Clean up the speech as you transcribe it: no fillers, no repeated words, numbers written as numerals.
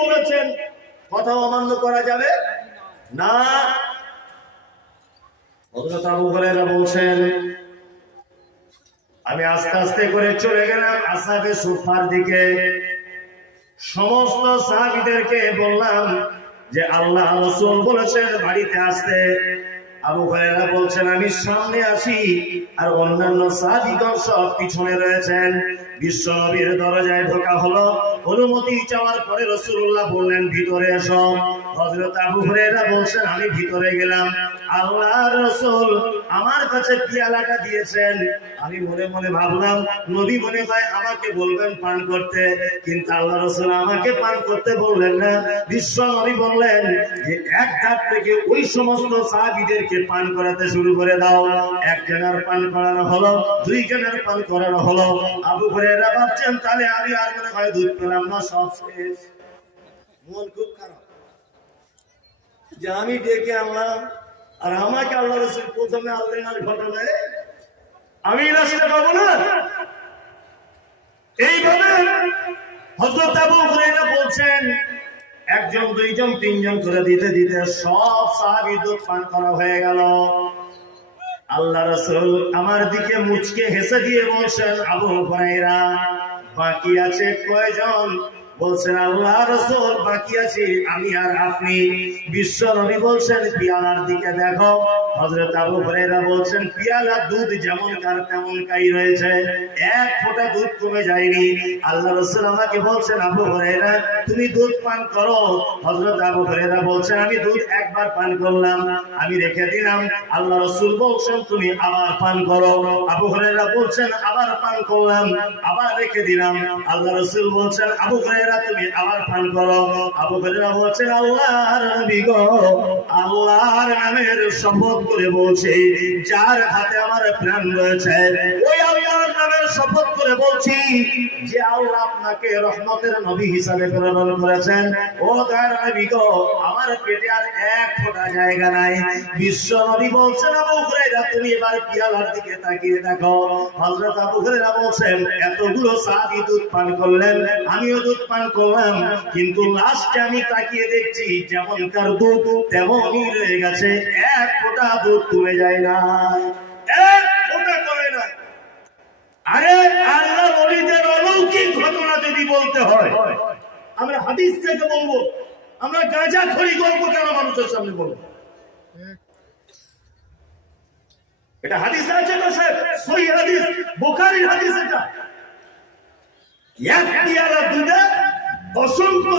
বলেছেন কথা অমান্য করা যাবে না। হযরত আবু হুরায়রা বলছেন আমি আস্তে আস্তে করে চলে গেলাম আসহাবে সুফার দিকে। সমস্ত সাহাবীদেরকে বললাম যে আল্লাহ রাসূল বলেছেন বাড়িতে আসতে। আবু হুরায়রা বলছেন আমি সামনে আসি আর অন্যান্য সাহাবীগণ সব পিছনে রয়েছেন। বিশ্ব নবীর দরজায় ঢোকা হলো। অনুমতি চাওয়ার পরে রাসূলুল্লাহ বললেন ভিতরে এসো। হযরত আবু হুরায়রা বলছেন আমি ভিতরে গেলাম। আল্লাহর রাসূল আমার কাছে পিয়ালাটা দিয়েছেন। আমি মনে মনে ভাবলাম নবী মনে হয় আমাকে বলবেন পান করতে, কিন্তু আল্লাহ রাসূল আমাকে পান করতে বললেন না। বিশ্ব নবী বললেন যে এক ধাপ থেকে ওই সমস্ত সাহাবীদেরকে পান করাতে শুরু করে দাও। একজনের পান করানো হলো, দুইজনের পান করানো হলো। আবু হুরায়রা ভাবছেন তাহলে আমি আর মনে হয় দুধ পেলাম না, সব শেষ। মন খুব খারাপ যে আমি ডেকে আনলাম আর আমাকে আল্লাহ রাসূল প্রথমে আল্লাহর ঘটনায় আমি রাস্তা পাবো না। এইভাবে হযরত আবু হুরায়রা বলছেন একজন দুইজন তিনজন করে দিতে দিতে সব সাহাবী দুধ পান করা হয়ে গেল। আল্লাহ রাসূল আমার দিকে মুচকে হেসে দিয়ে বলছেন আবু হুরায়রা বাকি আছে কয়জন? বলছেন আল্লাহ রাসূল বাকি আছে আমি আর আপনি। বিশ্ব নবী বলছেন পিয়ালার দিকে দেখো। হযরত আবু হুরায়রা বলছেন পিয়ালা দুধ যেমন কার তেমন কাই রয়েছে, এক ফোঁটা দুধ কমে যায়নি। আল্লাহ রাসূল আমাকে বলছেন আবু হুরায়রা তুমি দুধ পান করো। হযরত আবু হুরায়রা বলছেন আমি দুধ একবার পান করলাম, আমি রেখে দিলাম। আল্লাহ রাসূল বলছেন তুমি আবার পান করো। আবু হুরায়রা বলছেন আবার পান করলাম, আবার রেখে দিলাম। আল্লাহ রাসূল বলছেন আবু হুরায়রা তুমি আবার পান করো। আবু হুরায়রা বলছেন আল্লাহর নবী গো আল্লাহর নামের শপথ করে বলছি যার হাতে আমার প্রাণ রয়েছে ওই আল্লাহর নামের শপথ করে বলছি যে আল্লাহ আপনাকে রহমতের নবী হিসাবে প্রেরণ করেছেন। ও দয়ার নবী গো আমার পেটে আর এক ফোঁটা জায়গা নাই। বিশ্ব নবী বলছেন আবু হুরায়রা তুমি এবার পিয়ালার দিকে তাকিয়ে দেখো। হযরত আবু হুরায়রা বলছেন এতগুলো সাহাবী দুধ পান করলেন, আমিও দুধ পান করলাম, কিন্তু লাস্টে আমি তাকিয়ে দেখছি যেমনকার দুধ তেমনই রয়ে গেছে, এক ফোঁটা দুধ কমে যায় না, এক ফোঁটা কমে না। আরে আল্লাহ ওলিদের অলৌকিক ঘটনা যদি বলতে হয় আমরা হাদিস থেকে বলবো, আমরা গাঁজাখড়ি গল্প কেন মানুষের সামনে বলবো? এটা হাদিস আছে তো স্যার, সহিহ হাদিস, বুখারীর হাদিস। এটা এক পিয়ালা দুধে অসংখ্য